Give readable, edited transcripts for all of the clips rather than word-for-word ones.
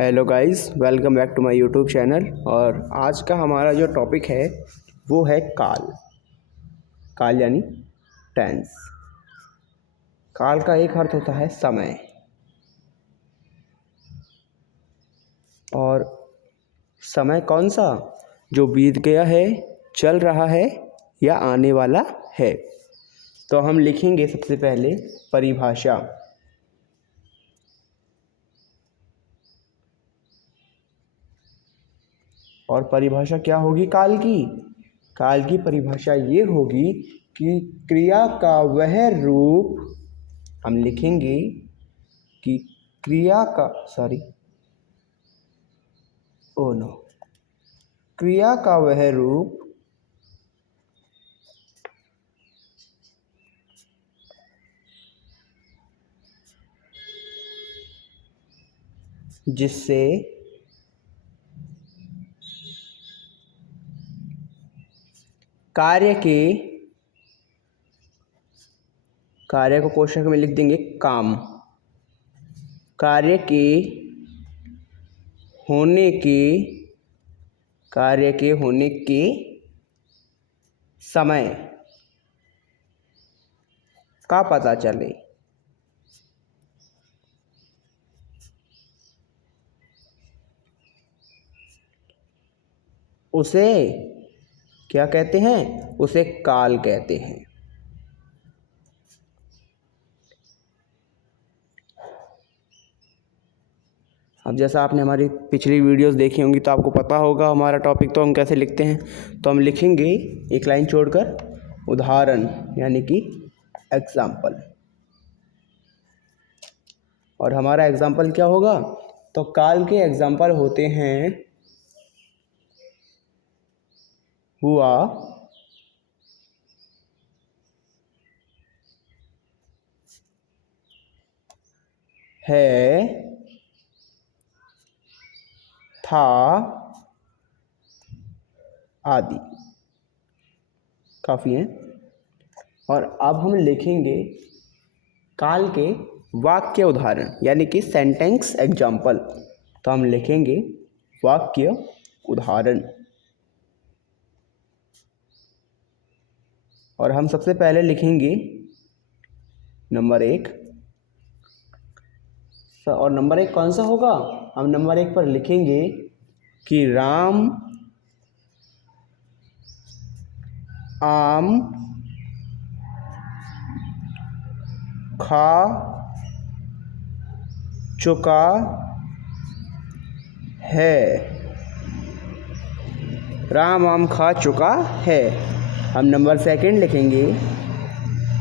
Hello guys, welcome back to my YouTube channel. और आज का हमारा जो टॉपिक है वो है काल यानी टेंस। काल का एक अर्थ होता है समय, और समय कौन सा? जो बीत गया है, चल रहा है या आने वाला है। तो हम लिखेंगे सबसे पहले परिभाषा। और परिभाषा क्या होगी काल की? काल की परिभाषा ये होगी कि क्रिया का वह रूप, हम लिखेंगे कि क्रिया का वह रूप जिससे कार्य को कोष्ठक में लिख देंगे काम। कार्य के होने के समय का पता चले। उसे क्या कहते हैं? उसे काल कहते हैं। अब जैसा आपने हमारी पिछली वीडियोस देखी होंगी तो आपको पता होगा हमारा टॉपिक तो हम कैसे लिखते हैं। तो हम लिखेंगे एक लाइन छोड़कर उदाहरण यानी कि एग्जाम्पल। और हमारा एग्जाम्पल क्या होगा? तो काल के एग्जाम्पल होते हैं हुआ, है, था आदि। काफ़ी है। और अब हम लिखेंगे काल के वाक्य उदाहरण यानी कि सेंटेंस एग्जाम्पल। तो हम लिखेंगे वाक्य उदाहरण। और हम सबसे पहले लिखेंगे नंबर 1। और नंबर 1 कौन सा होगा? हम नंबर 1 पर लिखेंगे कि राम आम खा चुका है। राम आम खा चुका है। हम नंबर 2 लिखेंगे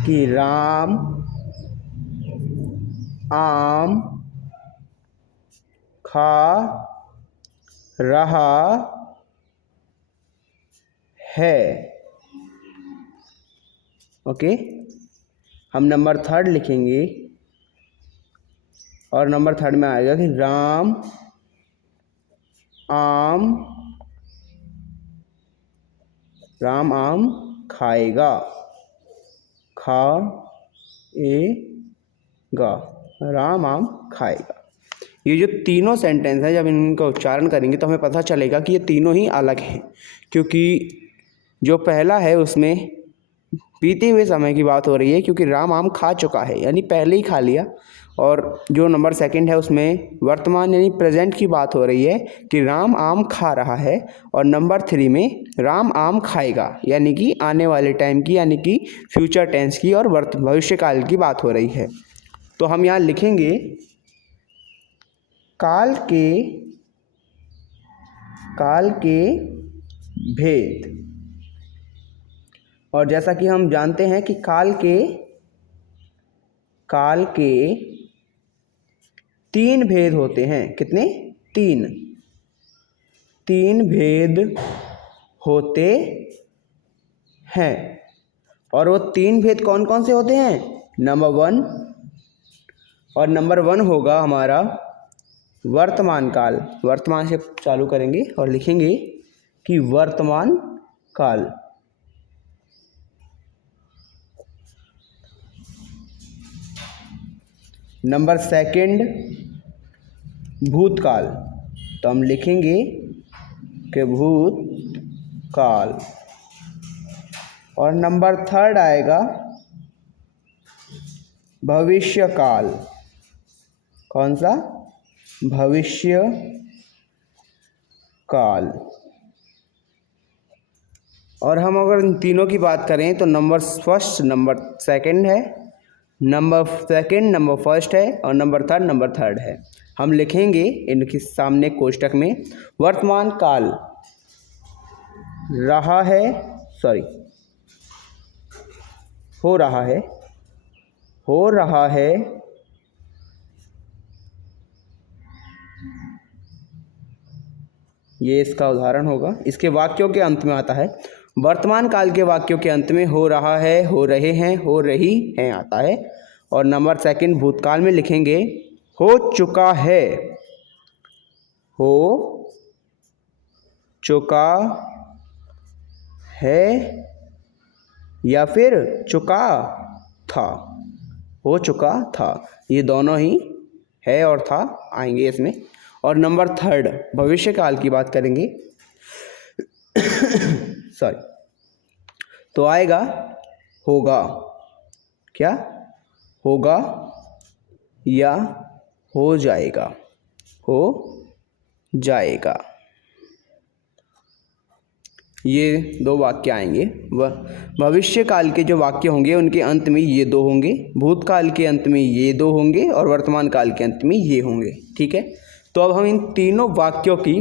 कि राम आम खा रहा है। ओके। हम नंबर 3 लिखेंगे और नंबर 3 में आएगा कि राम आम खाएगा। राम आम खाएगा। ये जो तीनों सेंटेंस हैं, जब इनका उच्चारण करेंगे तो हमें पता चलेगा कि ये तीनों ही अलग हैं, क्योंकि जो पहला है उसमें बीते हुए समय की बात हो रही है, क्योंकि राम आम खा चुका है यानी पहले ही खा लिया। और जो नंबर 2 है उसमें वर्तमान यानी प्रेजेंट की बात हो रही है कि राम आम खा रहा है। और नंबर 3 में राम आम खाएगा यानी कि आने वाले टाइम की, यानी कि फ्यूचर टेंस की और भविष्य काल की बात हो रही है। तो हम यहाँ लिखेंगे काल के भेद। और जैसा कि हम जानते हैं कि काल के 3 भेद होते हैं। कितने? 3 भेद होते हैं। और वो 3 भेद कौन कौन से होते हैं? नंबर 1, और नंबर 1 होगा हमारा वर्तमान काल। वर्तमान से चालू करेंगे और लिखेंगे कि वर्तमान काल। नंबर 2 भूतकाल, तो हम लिखेंगे कि भूतकाल। और नंबर 3 आएगा भविष्यकाल। कौन सा? भविष्य काल। और हम अगर इन तीनों की बात करें तो नंबर फर्स्ट नंबर सेकंड है, नंबर सेकंड नंबर फर्स्ट है, और नंबर थर्ड है। हम लिखेंगे इनके सामने कोष्टक में वर्तमान काल रहा है, सॉरी हो रहा है ये इसका उदाहरण होगा। इसके वाक्यों के अंत में आता है, वर्तमान काल के वाक्यों के अंत में हो रहा है, हो रहे हैं, हो रही हैं आता है। और नंबर सेकंड भूतकाल में लिखेंगे हो चुका है, हो चुका है, या फिर चुका था, हो चुका था। ये दोनों ही है और था आएंगे इसमें। और नंबर थर्ड भविष्य काल की बात करेंगे सॉरी, तो आएगा होगा, क्या होगा या हो जाएगा, हो जाएगा। ये दो वाक्य आएंगे। भविष्य काल के जो वाक्य होंगे उनके अंत में ये दो होंगे, भूतकाल के अंत में ये दो होंगे, और वर्तमान काल के अंत में ये होंगे। ठीक है, तो अब हम इन तीनों वाक्यों की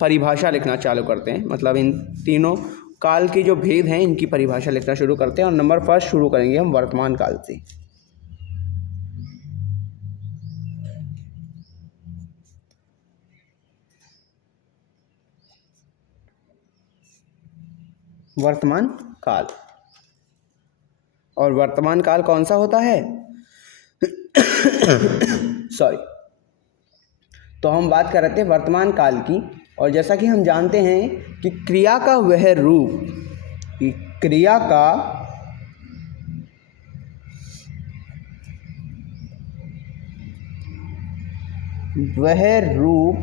परिभाषा लिखना चालू करते हैं। मतलब इन तीनों काल के जो भेद हैं इनकी परिभाषा लिखना शुरू करते हैं। और नंबर फर्स्ट शुरू करेंगे हम वर्तमान काल से। वर्तमान काल, और वर्तमान काल कौन सा होता है सॉरी, तो हम बात कर रहे थे वर्तमान काल की। और जैसा कि हम जानते हैं कि क्रिया का वह रूप, क्रिया का वह रूप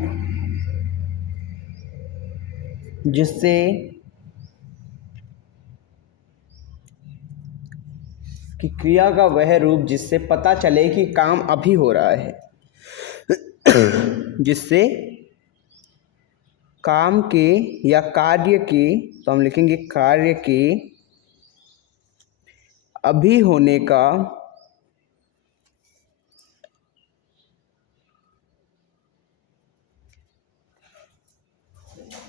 जिससे पता चले कि काम अभी हो रहा है, जिससे काम के या कार्य के, तो हम लिखेंगे कार्य के अभी होने का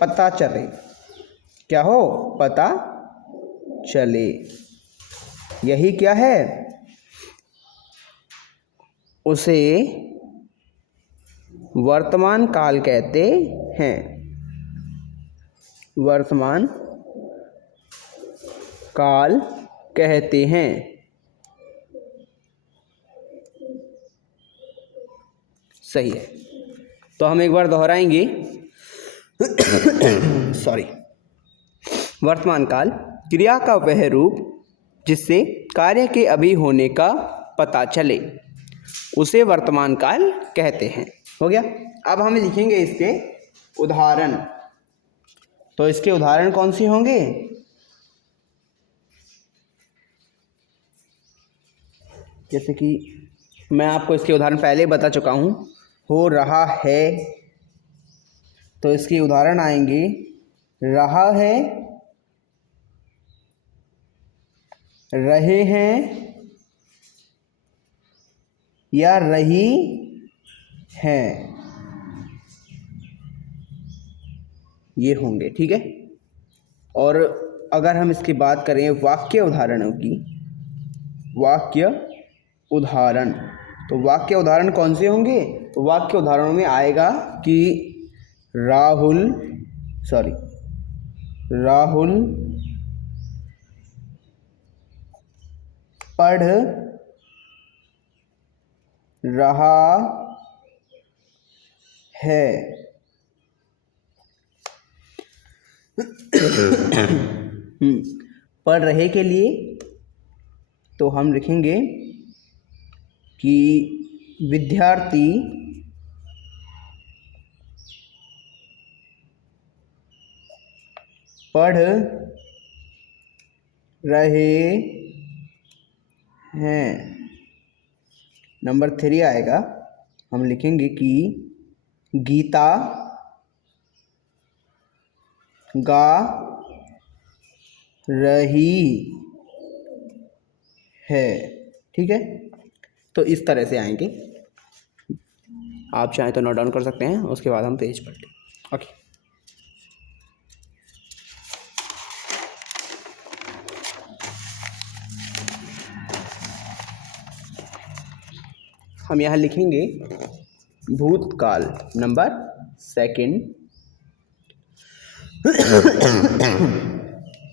पता चले। क्या हो? पता चले। यही क्या है? उसे वर्तमान काल कहते हैं। वर्तमान काल कहते हैं। सही है, तो हम एक बार दोहराएंगे सॉरी, वर्तमान काल क्रिया का वह रूप जिससे कार्य के अभी होने का पता चले, उसे वर्तमान काल कहते हैं। हो गया। अब हम लिखेंगे इसके उदाहरण। तो इसके उदाहरण कौन से होंगे? जैसे कि मैं आपको इसके उदाहरण पहले बता चुका हूँ। हो रहा है, तो इसके उदाहरण आएंगे रहा है, रहे हैं, या रही हैं, ये होंगे। ठीक है। और अगर हम इसकी बात करें वाक्य उदाहरणों की, वाक्य उदाहरण, तो वाक्य उदाहरण कौन से होंगे? तो वाक्य उदाहरणों में आएगा कि राहुल पढ़ रहा है। पढ़ रहे के लिए तो हम लिखेंगे कि विद्यार्थी पढ़ रहे हैं। नंबर 3 आएगा, हम लिखेंगे कि गीता गा रही है। ठीक है, तो इस तरह से आएंगे। आप चाहें तो नोट डाउन कर सकते हैं, उसके बाद हम पेज पलटें। ओके, हम यहाँ लिखेंगे भूतकाल नंबर 2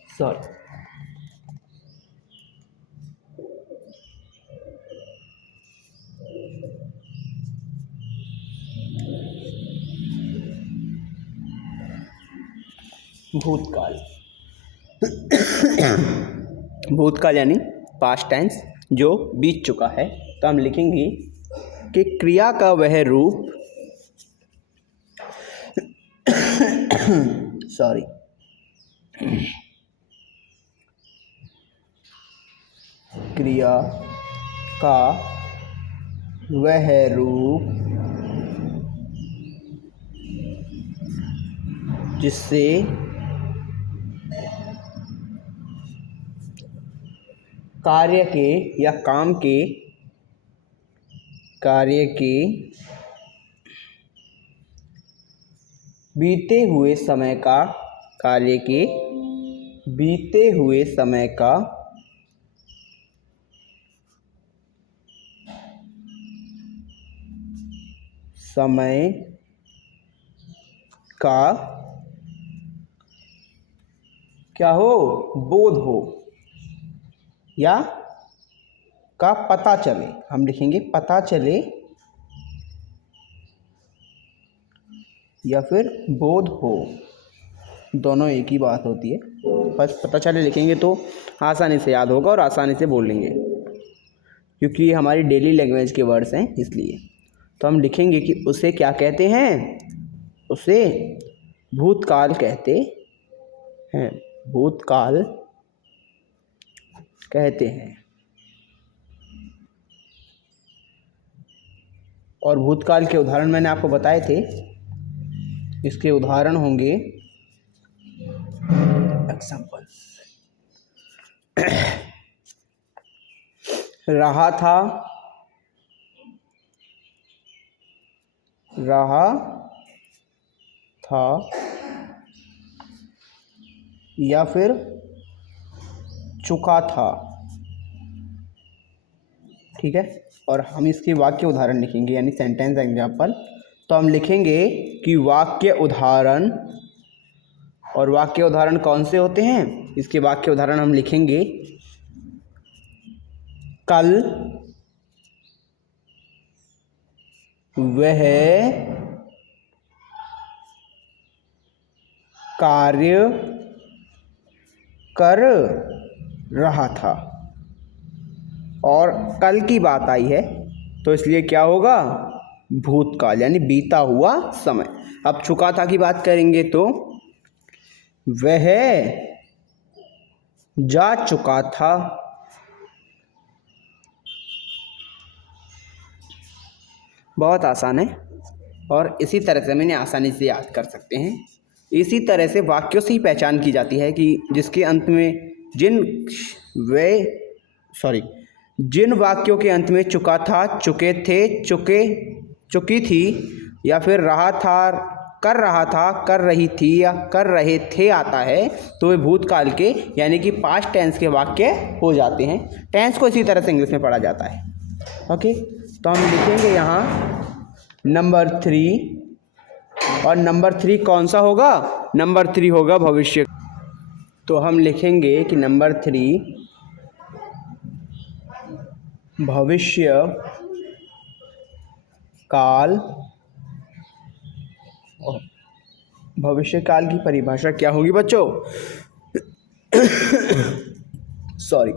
सॉरी भूतकाल। भूतकाल यानी पास्ट टेंस, जो बीत चुका है। तो हम लिखेंगे कि क्रिया का वह रूप सॉरी क्रिया का वह रूप जिससे कार्य के या काम के कार्य के बीते हुए समय का कार्य के बीते हुए समय का क्या हो, बोध हो या का पता चले। हम लिखेंगे पता चले या फिर बोध हो, दोनों एक ही बात होती है। बस पता चले लिखेंगे तो आसानी से याद होगा और आसानी से बोल लेंगे, क्योंकि ये हमारी डेली लैंग्वेज के वर्ड्स हैं इसलिए। तो हम लिखेंगे कि उसे क्या कहते हैं, उसे भूतकाल कहते हैं, भूतकाल कहते हैं। और भूतकाल के उदाहरण मैंने आपको बताए थे, इसके उदाहरण होंगे एग्जाम्पल्स। रहा था या फिर चुका था। ठीक है, और हम इसके वाक्य उदाहरण लिखेंगे यानी सेंटेंस एग्जाम्पल। तो हम लिखेंगे कि वाक्य उदाहरण, और वाक्य उदाहरण कौन से होते हैं, इसके वाक्य उदाहरण हम लिखेंगे कल वह कार्य कर रहा था, और कल की बात आई है तो इसलिए क्या होगा, भूतकाल यानी बीता हुआ समय। अब चुका था की बात करेंगे तो वह जा चुका था, बहुत आसान है और इसी तरह से मैंने आसानी से याद कर सकते हैं। इसी तरह से वाक्यों से ही पहचान की जाती है कि जिसके अंत में जिन वाक्यों के अंत में चुका था, चुके थे, चुकी थी या फिर रहा था, कर रहा था, कर रही थी या कर रहे थे आता है, तो वे भूतकाल के यानी कि पास्ट टेंस के वाक्य हो जाते हैं। टेंस को इसी तरह से इंग्लिश में पढ़ा जाता है। ओके, तो हम लिखेंगे यहाँ नंबर 3, और नंबर 3 कौन सा होगा, नंबर 3 होगा भविष्य। तो हम लिखेंगे कि नंबर 3 भविष्य काल। भविष्य काल की परिभाषा क्या होगी बच्चों? सॉरी,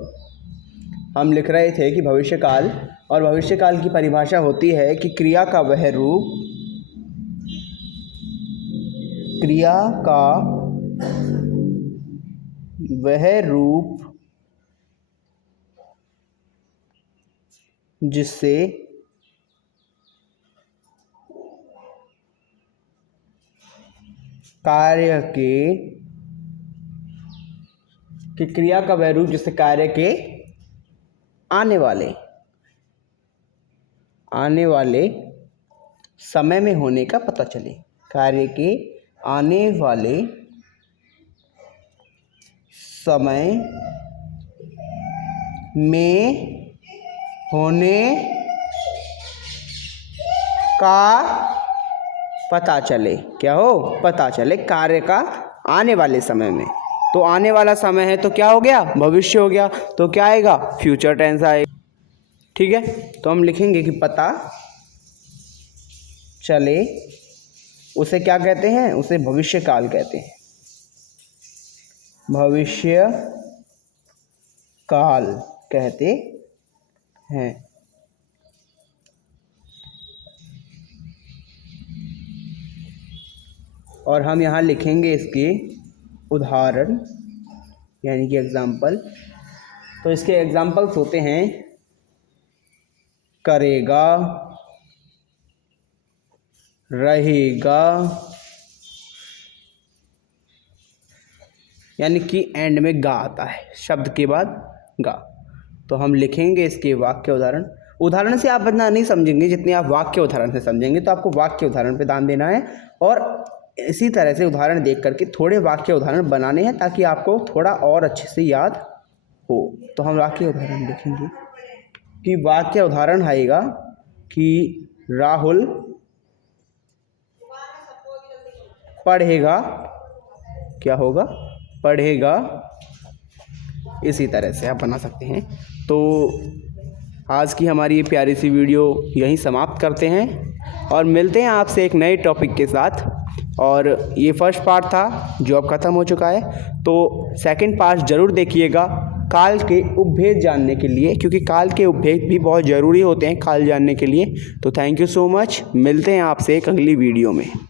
हम लिख रहे थे कि भविष्यकाल, और भविष्यकाल की परिभाषा होती है कि क्रिया का वह रूप, क्रिया का वह रूप जिससे कार्य की क्रिया का वह रूप जिससे कार्य के आने वाले समय में होने का पता चले। कार्य के आने वाले समय में होने का पता चले। क्या हो? पता चले कार्य का आने वाले समय में। तो आने वाला समय है तो क्या हो गया? भविष्य हो गया। तो क्या आएगा? फ्यूचर टेंस आएगा। ठीक है, तो हम लिखेंगे कि पता चले, उसे क्या कहते हैं? उसे भविष्य काल कहते हैं। भविष्य काल कहते हैं। और हम यहाँ लिखेंगे इसके उदाहरण यानी कि एग्जाम्पल। तो इसके एग्जाम्पल्स होते हैं करेगा, रहेगा, यानी कि एंड में गा आता है, शब्द के बाद गा। तो हम लिखेंगे इसके वाक्य उदाहरण। उदाहरण से आप इतना नहीं समझेंगे जितने आप वाक्य उदाहरण से समझेंगे, तो आपको वाक्य उदाहरण पे ध्यान देना है और इसी तरह से उदाहरण देख करके थोड़े वाक्य उदाहरण बनाने हैं ताकि आपको थोड़ा और अच्छे से याद हो। तो हम वाक्य उदाहरण लिखेंगे कि वाक्य उदाहरण आएगा कि राहुल पढ़ेगा। क्या होगा? पढ़ेगा। इसी तरह से आप बना सकते हैं। तो आज की हमारी ये प्यारी सी वीडियो यहीं समाप्त करते हैं और मिलते हैं आपसे एक नए टॉपिक के साथ। और ये फर्स्ट पार्ट था जो अब ख़त्म हो चुका है, तो सेकंड पार्ट ज़रूर देखिएगा काल के उपभेद जानने के लिए, क्योंकि काल के उपभेद भी बहुत ज़रूरी होते हैं काल जानने के लिए। तो थैंक यू सो मच। मिलते हैं आपसे एक अगली वीडियो में।